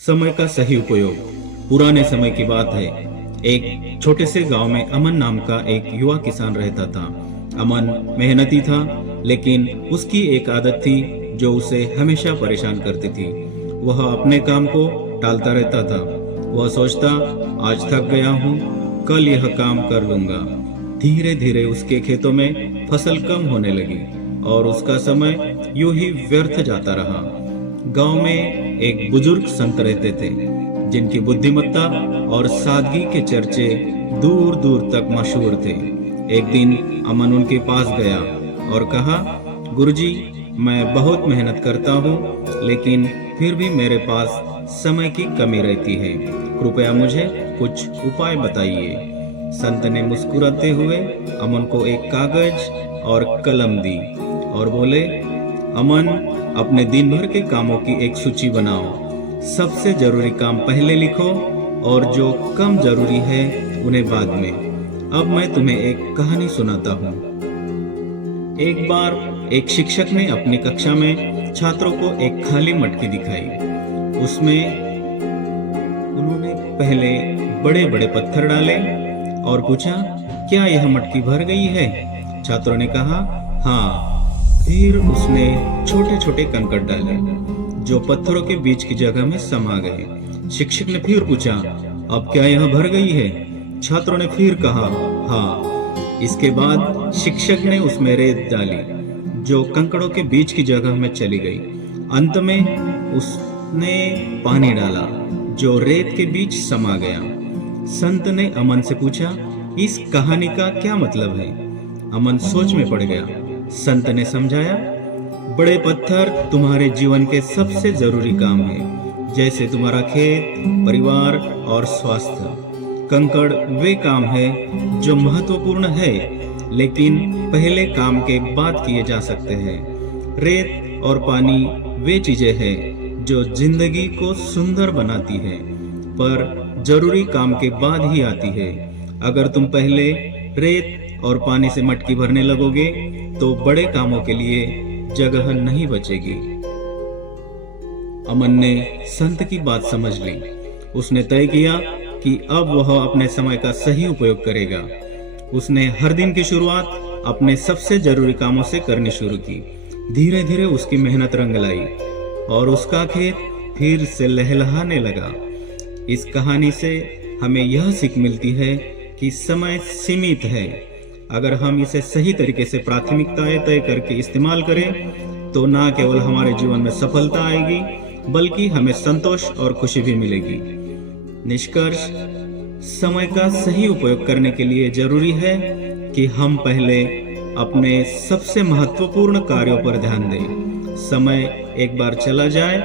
समय का सही उपयोग। पुराने समय की बात है। एक छोटे से गांव में अमन नाम का एक युवा किसान रहता था। अमन मेहनती था, लेकिन उसकी एक आदत थी जो उसे हमेशा परेशान करती थी। वह अपने काम को टालता रहता था। वह सोचता, आज थक गया हूँ, कल यह काम कर लूंगा। धीरे धीरे उसके खेतों में फसल कम होने लगी और उसका समय यूं ही व्यर्थ जाता रहा। गांव में एक बुजुर्ग संत रहते थे, जिनकी बुद्धिमत्ता और सादगी के चर्चे दूर दूर तक मशहूर थे। एक दिन अमन उनके पास गया और कहा, गुरुजी, मैं बहुत मेहनत करता हूँ, लेकिन फिर भी मेरे पास समय की कमी रहती है। कृपया मुझे कुछ उपाय बताइए। संत ने मुस्कुराते हुए अमन को एक कागज और कलम दी और बोले, अमन, अपने दिन भर के कामों की एक सूची बनाओ। सबसे जरूरी काम पहले लिखो और जो कम जरूरी है उन्हें बाद में। अब मैं तुम्हें एक कहानी सुनाता हूँ। एक बार एक शिक्षक ने अपनी कक्षा में छात्रों को एक खाली मटकी दिखाई। उसमें उन्होंने पहले बड़े बड़े पत्थर डाले और पूछा, क्या यह मटकी भर गई है? छात्रों ने कहा, हाँ। फिर उसने छोटे छोटे कंकड़ डाले जो पत्थरों के बीच की जगह में समा गए। शिक्षक ने फिर पूछा, अब क्या यह भर गई है? छात्रों ने फिर कहा, हाँ। इसके बाद शिक्षक ने उसमें रेत डाली जो कंकड़ों के बीच की जगह में चली गई। अंत में उसने पानी डाला जो रेत के बीच समा गया। संत ने अमन से पूछा, इस कहानी का क्या मतलब है? अमन सोच में पड़ गया। संत ने समझाया, बड़े पत्थर तुम्हारे जीवन के सबसे जरूरी काम है, जैसे तुम्हारा खेत, परिवार और स्वास्थ्य। कंकड़ वे काम है जो महत्वपूर्ण है, लेकिन पहले काम के बाद किए जा सकते हैं। रेत और पानी वे चीजें हैं जो जिंदगी को सुंदर बनाती है, पर जरूरी काम के बाद ही आती है। अगर तुम पहले रेत और पानी से मटकी भरने लगोगे तो बड़े कामों के लिए जगह नहीं बचेगी। अमन ने संत की बात समझ ली। उसने तय किया कि अब वह अपने समय का सही उपयोग करेगा। उसने हर दिन की शुरुआत अपने सबसे जरूरी कामों से करनी शुरू की। धीरे धीरे उसकी मेहनत रंग लाई और उसका खेत फिर से लहलहाने लगा। इस कहानी से हमें यह सीख मिलती है कि समय सीमित है। अगर हम इसे सही तरीके से प्राथमिकताएं तय करके इस्तेमाल करें तो न केवल हमारे जीवन में सफलता आएगी, बल्कि हमें संतोष और खुशी भी मिलेगी। निष्कर्ष, समय का सही उपयोग करने के लिए जरूरी है कि हम पहले अपने सबसे महत्वपूर्ण कार्यों पर ध्यान दें। समय एक बार चला जाए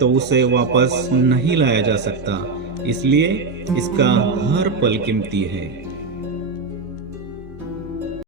तो उसे वापस नहीं लाया जा सकता, इसलिए इसका हर पल कीमती है।